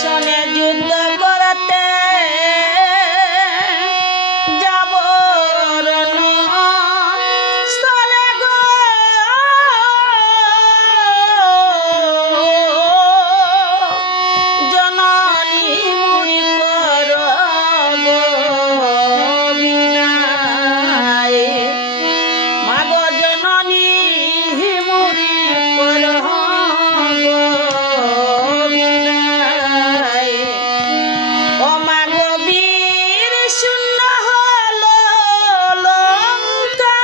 শনে যুদ্ধ করতে যাব রণস্থলে গো, জননী মুনি কর গো বিদায়। মাগো জননী মুনি কর গো বিদায়। ও মাগো বীর শূন্য হলো লঙ্কা,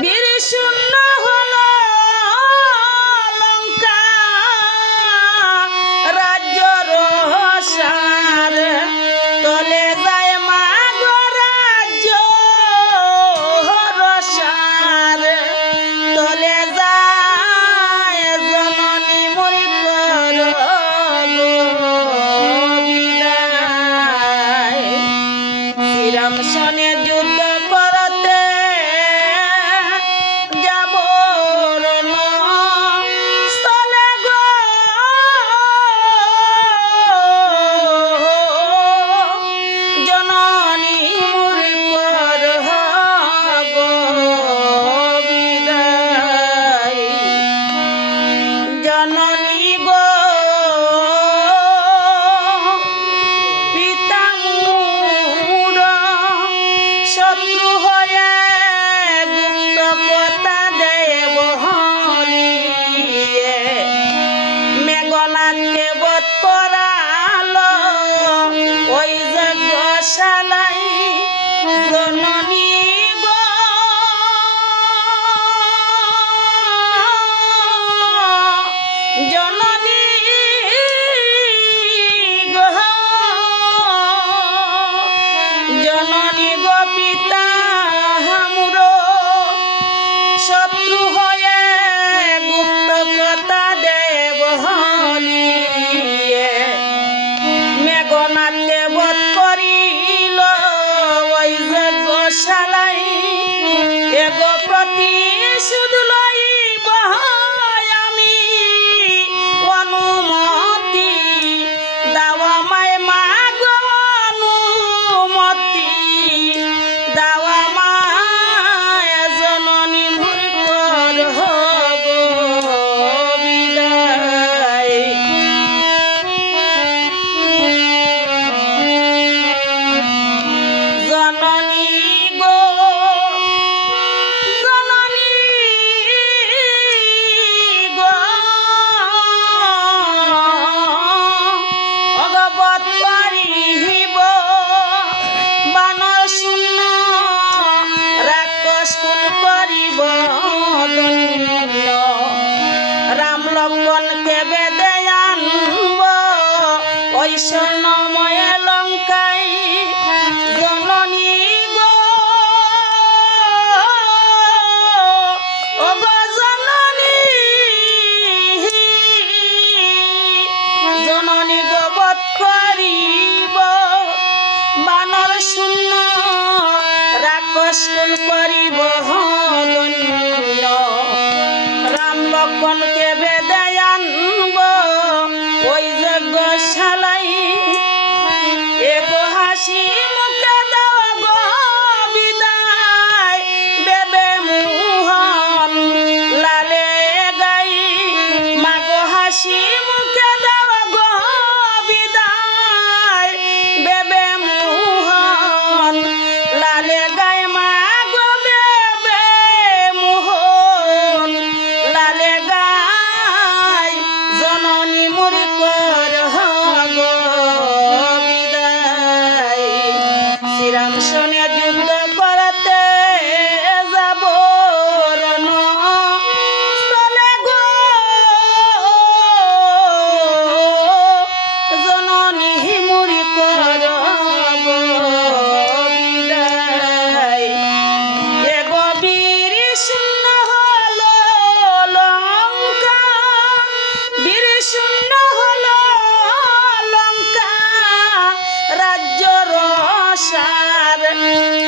বীর শূন্য হলো লঙ্কা, রাজ্য রসার তলে যায় মাগো রাজ্য রসার তলে যায়, জননী মুনি কর গো বিদায়। শ্রীরাম শনে যুদ্ধ করতে যাব রণস্থলে গো, জননী মুনি কর গো বিদায়। জননী গো পিতা মোর শত্রু হয়ে গুপ্ত কথা দেব হলিয়ে, মেঘনাথকে বধ করালো ওই যজ্ঞশালাই, জননী গো জননী গো, জননী গো পিতা মোর শত্রু হয়ে গুপ্ত কথা দেব হলিয়ে, মেঘনাথকে বধ করিল ওই যজ্ঞশালাই, এগো প্রতিশোধ লইব আমি, অনুমতি দাওয়া মায় মাগো, অনুমতি দাওয়া মায়, জননী মুনি কর গো বিদায়। জননী গো জননী গো, অগবত করিব বানর শূন্য, রাক্ষস কুল করিব দৈন্য, রাম লক্ষ্মণকে বেঁধে আনব ওই স্বর্ণময় লঙ্কায়, জননী গো ও গো জননী, জননী গো বধ করিব বানর শূন্য, রাক্ষস কুল করিব দৈন্য, রাম লক্ষ্মণকে বেঁধে আনব ওই যজ্ঞশালাই, এগো হাসি মুখে দাও গো বিদায়, বেবে মোহন লালে গাই, মাগো হাসি মুখে দাও গো বিদায়, বেবে মোহন লালে গাই, মাগো বেবে মোহন লালে গাই, জননী মুনি কর গো বিদায়। শ্রীরাম শনে যুদ্ধ করতে যাব রণস্থলে গো, জননী মুনি কর গো বিদায়। এগো বীর শূন্য হলো লঙ্কা, বীর শূন্য হলো লঙ্কা, রাজ্য রসার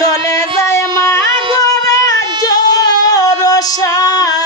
তলে যায় মাগো রাজ্য রসার।